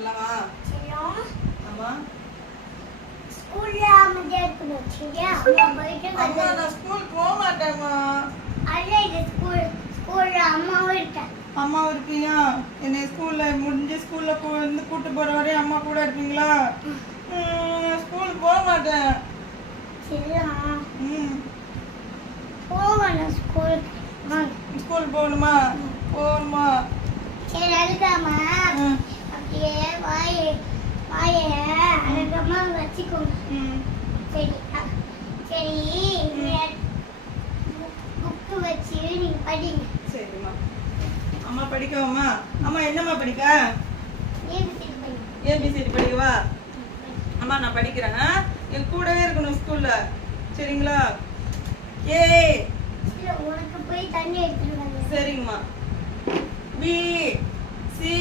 அல்லவா? ஆமா. ஸ்கூல்ல அமைதியா இருக்கணும். சரியா? அம்மா நான் ஸ்கூல் போக மாட்டேம்மா. அல்ல இது ஸ்கூல்ல அம்மாவும் இருக்கேன். அம்மா இருப்பியா? என்னை ஸ்கூல்ல முடிஞ்சு ஸ்கூல்ல வந்து கூட்டு போற வரையும் அம்மா கூட இருப்பீங்களா? ஸ்கூல் போக மாட்டேன். சரியா? ம். போகணும் ஸ்கூல். ஸ்கூல் போகணுமா? போகணுமா? சரி அழுகாம அப்படியே வாயை அழகமா வச்சுக்கோங்க. சரி சரி புக்கு வச்சு நீங்க படிங்க. சரிம்மா. அம்மா படிக்கவாம்மா? அம்மா என்னம்மா படிக்க? ஏபிசிடி படிங்க. ஏபிசிடி படிக்கவா? அம்மா நான் படிக்கிறேன். என் கூடவே இருக்கணும் ஸ்கூல்ல. சரிங்களா? ஏ இல்ல உனக்கு போய் தண்ணி எடுத்துட்டு வாங்க. சரிங்கம்மா. B C